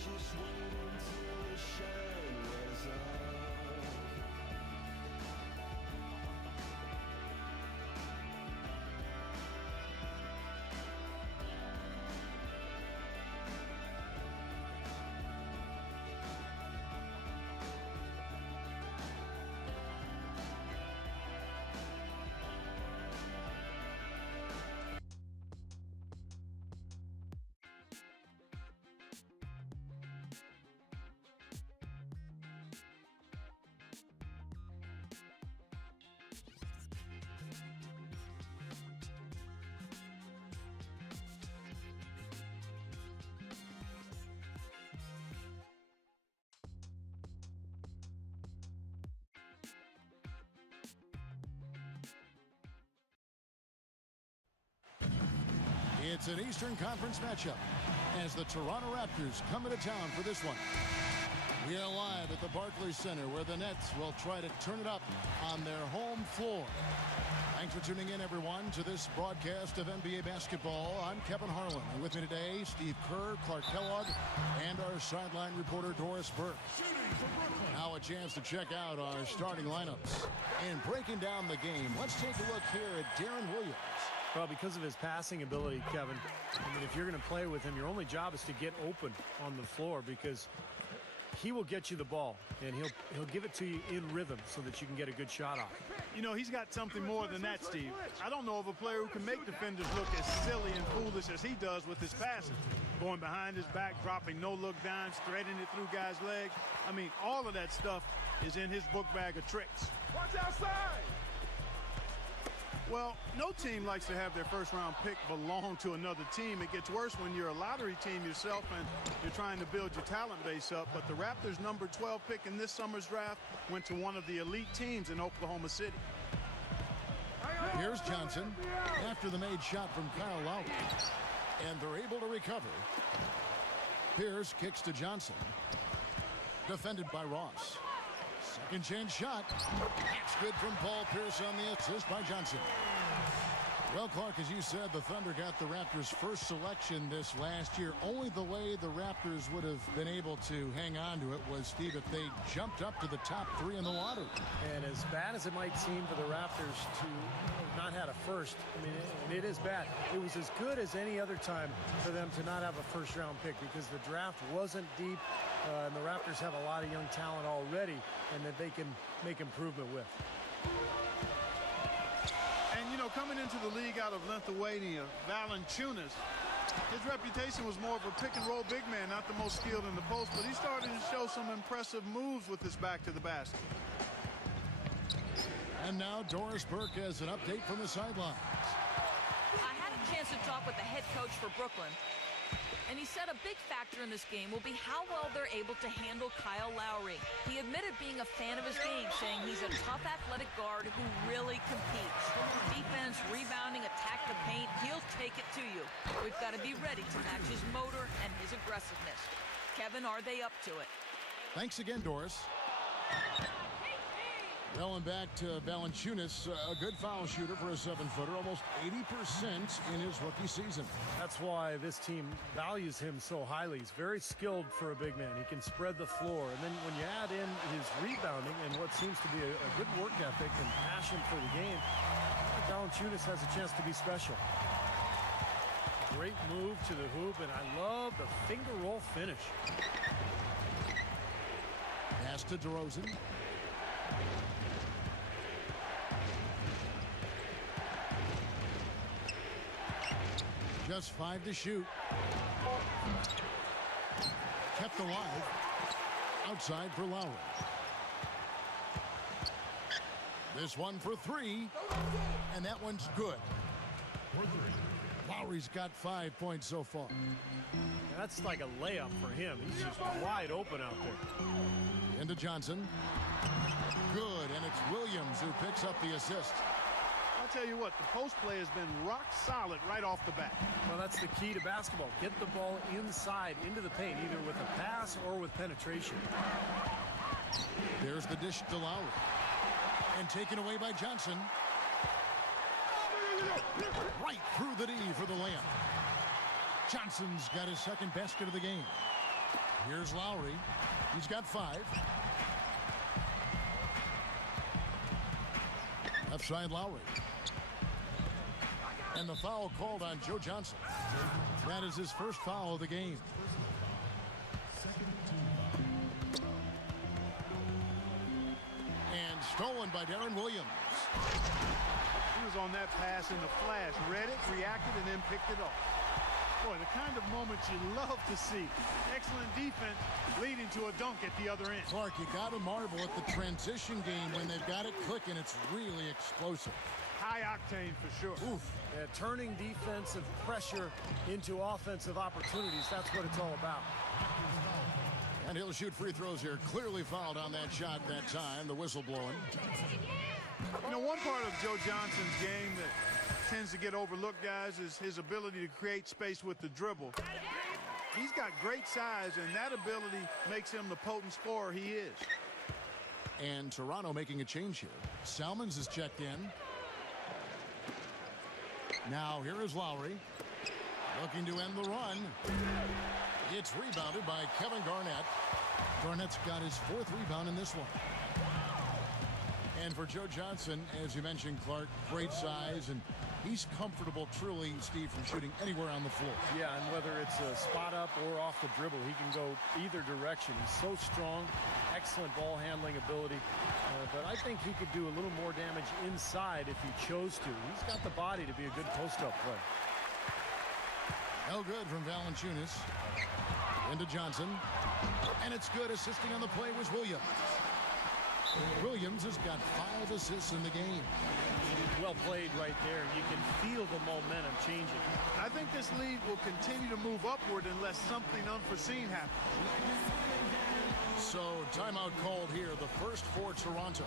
just wait until the shine wears off. It's an Eastern Conference matchup as the Toronto Raptors come into town for this one. We are live at the Barclays Center where the Nets will try to turn it up on their home floor. Thanks for tuning in, everyone, to this broadcast of NBA basketball. I'm Kevin Harlan, and with me today, Steve Kerr, Clark Kellogg, and our sideline reporter, Doris Burke. Now a chance to check out our starting lineups. And breaking down the game, let's take a look here at Darren Williams. Well, because of his passing ability, Kevin, I mean, if you're going to play with him, your only job is to get open on the floor because he will get you the ball, and he'll give it to you in rhythm so that you can get a good shot off. You know, he's got something more than that, Steve. I don't know of a player who can make defenders look as silly and foolish as he does with his passing. Going behind his back, dropping no-look dimes, threading it through guys' legs. I mean, all of that stuff is in his book bag of tricks. Watch outside! Well, no team likes to have their first-round pick belong to another team. It gets worse when you're a lottery team yourself and you're trying to build your talent base up. But the Raptors' number 12 pick in this summer's draft went to one of the elite teams in Oklahoma City. Here's Johnson after the made shot from Kyle Lowry. And they're able to recover. Pierce kicks to Johnson. Defended by Ross. Second chance shot. That's good from Paul Pierce on the assist by Johnson. Well, Clark, as you said, the Thunder got the Raptors' first selection this last year. Only the way the Raptors would have been able to hang on to it was, Steve, if they jumped up to the top 3 in the lottery. And as bad as it might seem for the Raptors to not have a first, I mean, it is bad. It was as good as any other time for them to not have a first-round pick because the draft wasn't deep, and the Raptors have a lot of young talent already and that they can make improvement with. And, you know, coming into the league out of Lithuania, Valanciunas, his reputation was more of a pick-and-roll big man, not the most skilled in the post, but he's starting to show some impressive moves with his back to the basket. And now Doris Burke has an update from the sidelines. I had a chance to talk with the head coach for Brooklyn, and he said a big factor in this game will be how well they're able to handle Kyle Lowry. He admitted being a fan of his game, saying he's a tough athletic guard who really competes. Defense, rebounding, attack the paint, he'll take it to you. We've got to be ready to match his motor and his aggressiveness. Kevin, are they up to it? Thanks again, Doris. Going back to Valanciunas, a good foul shooter for a 7-footer, almost 80% in his rookie season. That's why this team values him so highly. He's very skilled for a big man. He can spread the floor. And then when you add in his rebounding and what seems to be a good work ethic and passion for the game, Valanciunas has a chance to be special. Great move to the hoop, and I love the finger roll finish. Pass to DeRozan. Just 5 to shoot. Kept alive. Outside for Lowry. This one for 3. And that one's good. Lowry's got 5 points so far. That's like a layup for him. He's just wide open out there. Into Johnson. Good, and it's Williams who picks up the assist. I'll tell you what, the post play has been rock solid right off the bat. Well, that's the key to basketball. Get the ball inside, into the paint, either with a pass or with penetration. There's the dish to Lowry. And taken away by Johnson. Right through the D for the layup. Johnson's got his second basket of the game. Here's Lowry. He's got 5. Left side Lowry. And the foul called on Joe Johnson. That is his first foul of the game. And stolen by Darren Williams. He was on that pass in a flash, read it, reacted, and then picked it off. Boy, the kind of moments you love to see. Excellent defense leading to a dunk at the other end. Clark, you got to marvel at the transition game when they've got it clicking. It's really explosive. High octane for sure. Oof. Yeah, turning defensive pressure into offensive opportunities. That's what it's all about. And he'll shoot free throws here. Clearly fouled on that shot that time. The whistle blowing. You know, one part of Joe Johnson's game that tends to get overlooked, guys, is his ability to create space with the dribble. He's got great size, and that ability makes him the potent scorer he is. And Toronto making a change here. Salmons is checked in. Now here is Lowry. Looking to end the run. It's rebounded by Kevin Garnett. Garnett's got his 4th rebound in this one. And for Joe Johnson, as you mentioned, Clark, great size, and he's comfortable, truly, Steve, from shooting anywhere on the floor. Yeah, and whether it's a spot up or off the dribble, he can go either direction. He's so strong, excellent ball handling ability. But I think he could do a little more damage inside if he chose to. He's got the body to be a good post-up player. No good from Valanciunas. Into Johnson. And it's good. Assisting on the play was Williams. Williams has got 5 assists in the game. Well played right there. You can feel the momentum changing. I think this lead will continue to move upward unless something unforeseen happens. So timeout called here, the first for Toronto.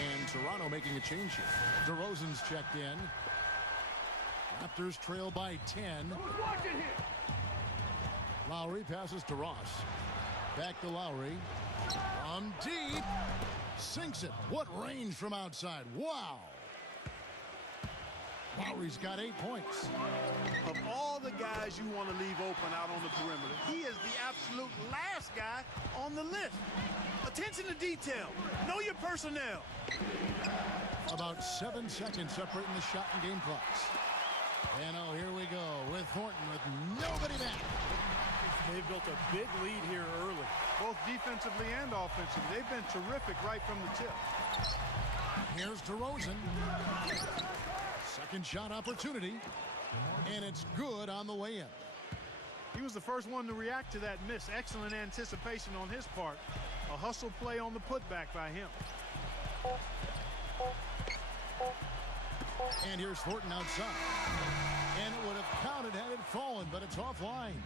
And Toronto making a change here. DeRozan's checked in. Raptors trail by 10. Lowry passes to Ross. Back to Lowry. From deep. Sinks it. What range from outside. Wow. Lowry's got 8 points. Of all the guys you want to leave open out on the perimeter, he is the absolute last guy on the list. Attention to detail. Know your personnel. About 7 seconds separating the shot and game clocks. And oh, here we go with Thornton with nobody back. They've built a big lead here early. Both defensively and offensively. They've been terrific right from the tip. Here's DeRozan. Second shot opportunity. And it's good on the way in. He was the first one to react to that miss. Excellent anticipation on his part. A hustle play on the putback by him. And here's Thornton outside. And it would have counted had it fallen, but it's offline.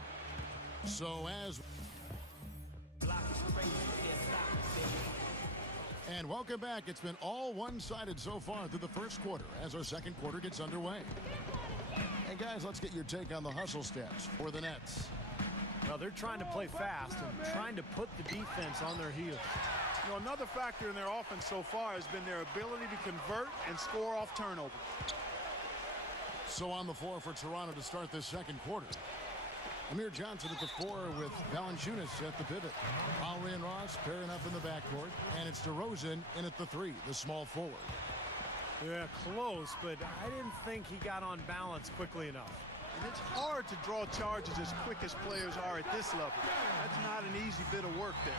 So as... And welcome back. It's been all one-sided so far through the first quarter as our second quarter gets underway. And guys, let's get your take on the hustle stats for the Nets. Now they're trying to play fast and trying to put the defense on their heels. You know, another factor in their offense so far has been their ability to convert and score off turnover. So on the floor for Toronto to start this second quarter. Amir Johnson at the 4 with Valanciunas at the pivot. Lowry and Ross pairing up in the backcourt. And it's DeRozan in at the 3, the small forward. Yeah, close, but I didn't think he got on balance quickly enough. And it's hard to draw charges as quick as players are at this level. That's not an easy bit of work there.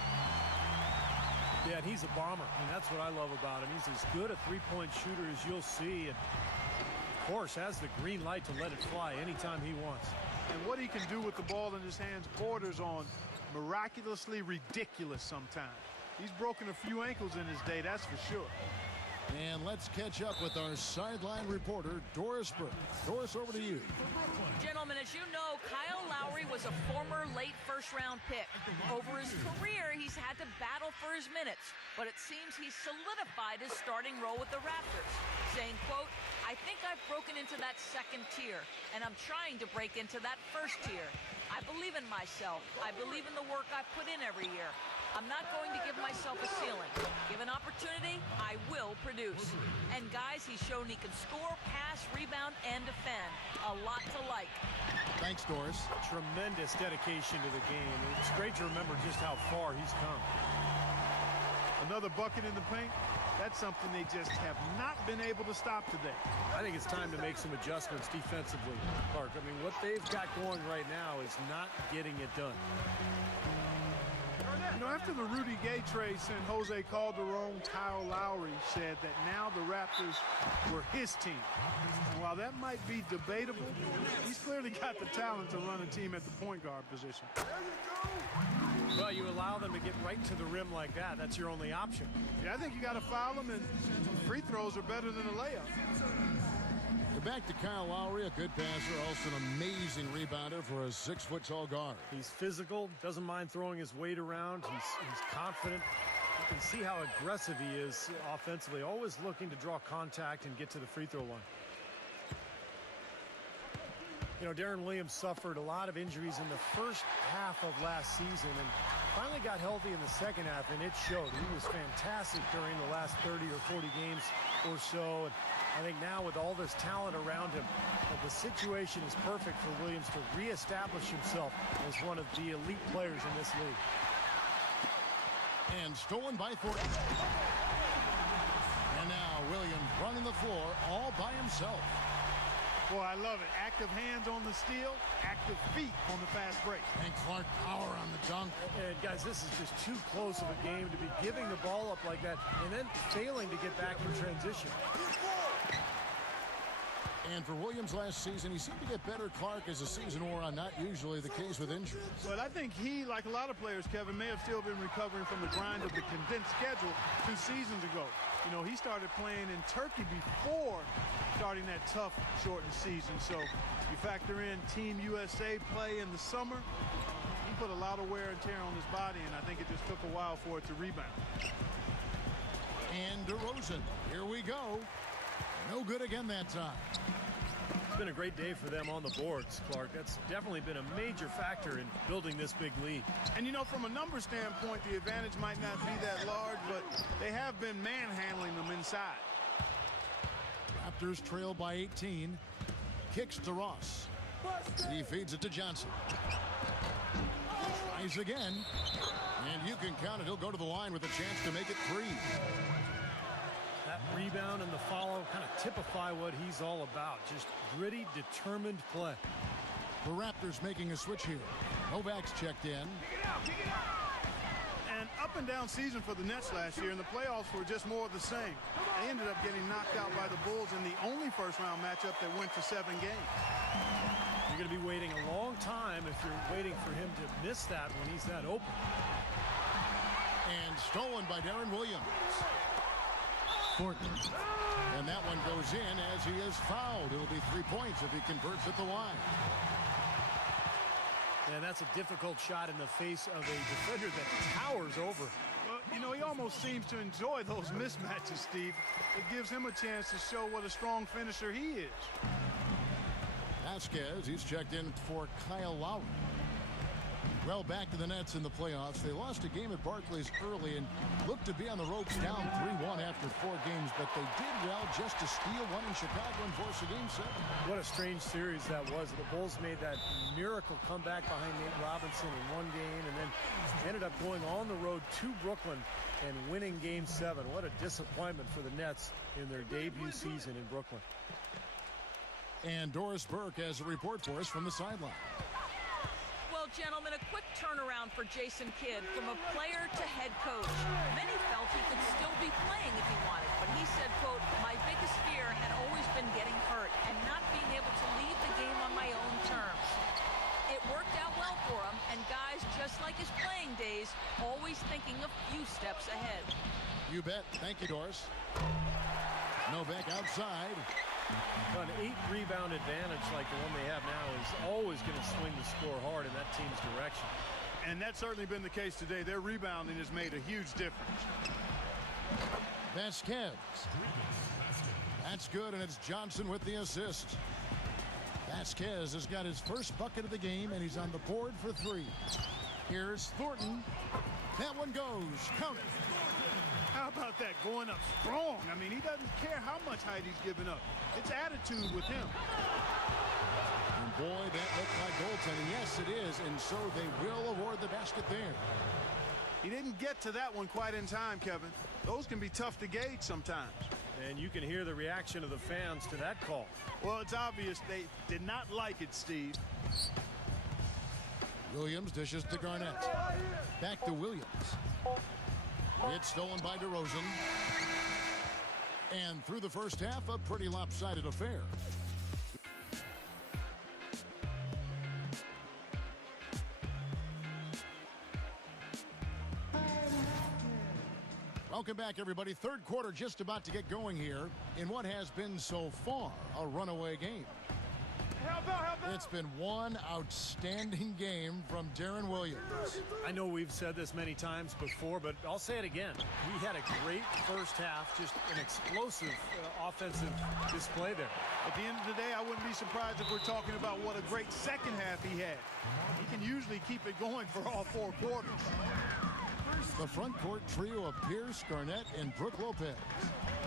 Yeah, and he's a bomber, and that's what I love about him. He's as good a three-point shooter as you'll see, and of course has the green light to let it fly anytime he wants. And what he can do with the ball in his hands borders on miraculously ridiculous sometimes. He's broken a few ankles in his day, that's for sure. And let's catch up with our sideline reporter, Doris Burke. Doris, over to you. Gentlemen, as you know, Kyle Lowry was a former late first-round pick. Over his career, he's had to battle for his minutes, but it seems he's solidified his starting role with the Raptors, saying, quote, "I think I've broken into that second tier, and I'm trying to break into that first tier. I believe in myself. I believe in the work I put in every year. I'm not going to give myself a ceiling. Given opportunity, I will produce." And guys, he's shown he can score, pass, rebound, and defend. A lot to like. Thanks, Doris. Tremendous dedication to the game. It's great to remember just how far he's come. Another bucket in the paint. That's something they just have not been able to stop today. I think it's time to make some adjustments defensively, Clark. I mean, what they've got going right now is not getting it done. You know, after the Rudy Gay trade sent Jose Calderon, Kyle Lowry said that now the Raptors were his team. And while that might be debatable, he's clearly got the talent to run a team at the point guard position. Well, you allow them to get right to the rim like that. That's your only option. Yeah, I think you got to foul them, and free throws are better than a layup. Back to Kyle Lowry, a good passer, also an amazing rebounder for a 6-foot-tall guard. He's physical, doesn't mind throwing his weight around. He's confident. You can see how aggressive he is offensively, always looking to draw contact and get to the free throw line. You know, Darren Williams suffered a lot of injuries in the first half of last season and finally got healthy in the second half, and it showed. He was fantastic during the last 30 or 40 games or so. And I think now with all this talent around him, the situation is perfect for Williams to reestablish himself as one of the elite players in this league. And stolen by Thornton. And now Williams running the floor all by himself. Boy, I love it. Active hands on the steal, active feet on the fast break. And Clark power on the dunk. And guys, this is just too close of a game to be giving the ball up like that and then failing to get back in transition. And for Williams last season, he seemed to get better, Clark, as the season wore on. Not usually the case with injuries. But I think he, like a lot of players, Kevin, may have still been recovering from the grind of the condensed schedule 2 seasons ago. You know, he started playing in Turkey before starting that tough, shortened season. So you factor in Team USA play in the summer, he put a lot of wear and tear on his body, and I think it just took a while for it to rebound. And DeRozan, here we go. No good again that time. It's been a great day for them on the boards, Clark. That's definitely been a major factor in building this big lead. And, you know, from a number standpoint, the advantage might not be that large, but they have been manhandling them inside. Raptors trail by 18. Kicks to Ross. He feeds it to Johnson. Tries again. And you can count it. He'll go to the line with a chance to make it 3. That rebound and the follow kind of typify what he's all about. Just gritty, determined play. The Raptors making a switch here. Novak's checked in. An up and down season for the Nets last year, and the playoffs were just more of the same. They ended up getting knocked out by the Bulls in the only first-round matchup that went to 7 games. You're going to be waiting a long time if you're waiting for him to miss that when he's that open. And stolen by Darren Williams. Thornton. And that one goes in as he is fouled. It'll be 3 points if he converts at the line. And that's a difficult shot in the face of a defender that towers over. Well, you know, he almost seems to enjoy those mismatches, Steve. It gives him a chance to show what a strong finisher he is. Vasquez, he's checked in for Kyle Lowry. Well, back to the Nets in the playoffs. They lost a game at Barclays early and looked to be on the ropes down 3-1 after 4 games, but they did well just to steal one in Chicago and force a game 7. What a strange series that was. The Bulls made that miracle comeback behind Nate Robinson in 1 game and then ended up going on the road to Brooklyn and winning game 7. What a disappointment for the Nets in their debut season in Brooklyn. And Doris Burke has a report for us from the sideline. Well, gentlemen, a quick turnaround for Jason Kidd from a player to head coach. Many felt he could still be playing if he wanted, but he said, quote, "My biggest fear had always been getting hurt and not being able to leave the game on my own terms." It worked out well for him, and guys, just like his playing days, always thinking a few steps ahead. You bet. Thank you, Doris. Novak outside. An 8-rebound advantage like the one they have now is always going to swing the score hard in that team's direction. And that's certainly been the case today. Their rebounding has made a huge difference. Vasquez. That's good, and it's Johnson with the assist. Vasquez has got his first bucket of the game, and he's on the board for 3. Here's Thornton. That one goes. Count it. How about that, going up strong? I mean, he doesn't care how much height he's giving up. It's attitude with him. And boy, that looked like goaltending. Yes, it is, and so they will award the basket there. He didn't get to that one quite in time, Kevin. Those can be tough to gauge sometimes. And you can hear the reaction of the fans to that call. Well, it's obvious they did not like it, Steve. Williams dishes to Garnett. Back to Williams. It's stolen by DeRozan. And through the first half, a pretty lopsided affair. Welcome back, everybody. Third quarter just about to get going here in what has been so far a runaway game. It's been one outstanding game from Darren Williams. I know we've said this many times before, but I'll say it again. He had a great first half, just an explosive offensive display there. At the end of the day, I wouldn't be surprised if we're talking about what a great second half he had. He can usually keep it going for all 4 quarters. The front court trio of Pierce, Garnett, and Brook Lopez.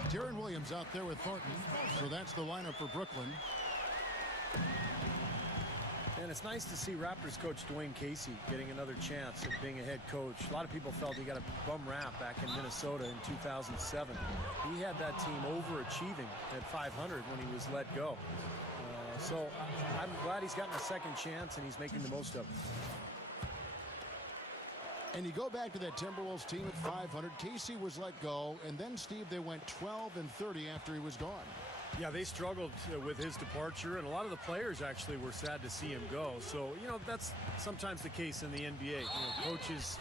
Darren Williams out there with Thornton, so that's the lineup for Brooklyn. And it's nice to see Raptors coach Dwayne Casey getting another chance at being a head coach. A lot of people felt he got a bum rap back in Minnesota in 2007. He had that team overachieving at 500 when he was let go. So I'm glad he's gotten a second chance and he's making the most of it. And you go back to that Timberwolves team at 500. Casey was let go, and then, Steve, they went 12-30 after he was gone. Yeah, they struggled with his departure, and a lot of the players actually were sad to see him go. So, you know, that's sometimes the case in the NBA. You know, coaches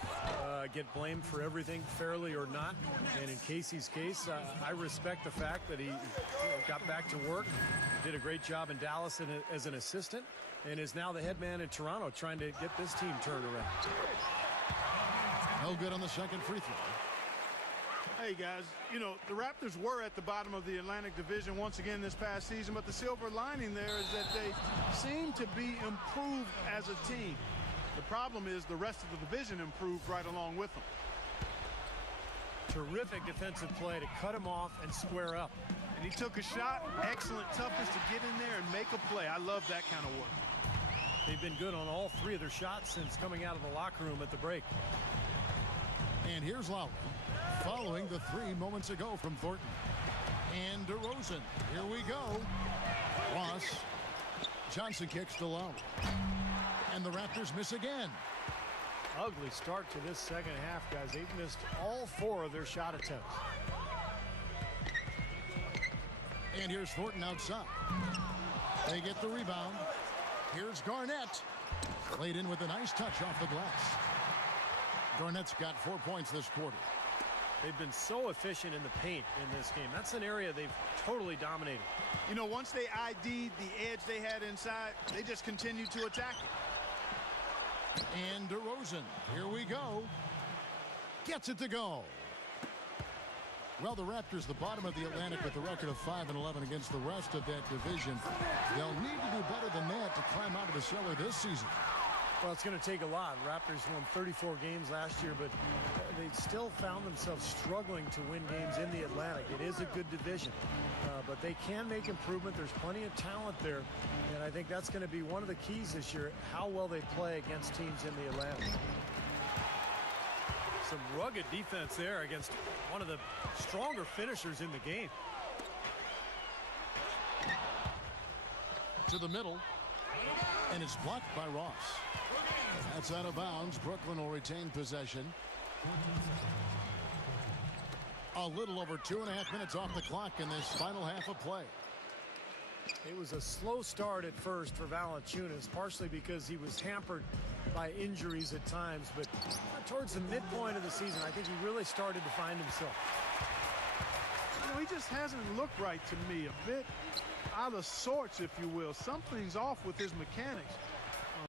get blamed for everything, fairly or not. And in Casey's case, I respect the fact that he got back to work, did a great job in Dallas as an assistant, and is now the head man in Toronto trying to get this team turned around. No good on the second free throw. Hey, guys, you know, the Raptors were at the bottom of the Atlantic Division once again this past season, but the silver lining there is that they seem to be improved as a team. The problem is the rest of the division improved right along with them. Terrific defensive play to cut him off and square up. And he took a shot, excellent toughness to get in there and make a play. I love that kind of work. They've been good on all 3 of their shots since coming out of the locker room at the break. And here's Lowry, following the 3 moments ago from Thornton. And DeRozan, here we go. Ross, Johnson kicks to Lowry. And the Raptors miss again. Ugly start to this second half, guys. They've missed all 4 of their shot attempts. And here's Thornton outside. They get the rebound. Here's Garnett. Laid in with a nice touch off the glass. Garnett's got 4 points this quarter. They've been so efficient in the paint in this game. That's an area they've totally dominated. You know, once they ID'd the edge they had inside, they just continued to attack it. And DeRozan, here we go. Gets it to go. Well, the Raptors, the bottom of the Atlantic with a record of 5-11 against the rest of that division. They'll need to do better than that to climb out of the cellar this season. Well, it's going to take a lot. Raptors won 34 games last year, but they still found themselves struggling to win games in the Atlantic. It is a good division, but they can make improvement. There's plenty of talent there, and I think that's going to be one of the keys this year, how well they play against teams in the Atlantic. Some rugged defense there against one of the stronger finishers in the game. To the middle, and it's blocked by Ross. That's out of bounds. Brooklyn will retain possession. A little over 2.5 minutes off the clock in this final half of play. It was a slow start at first for Valanciunas, partially because he was hampered by injuries at times, but towards the midpoint of the season, I think he really started to find himself. You know, he just hasn't looked right to me. A bit out of sorts, if you will. Something's off with his mechanics.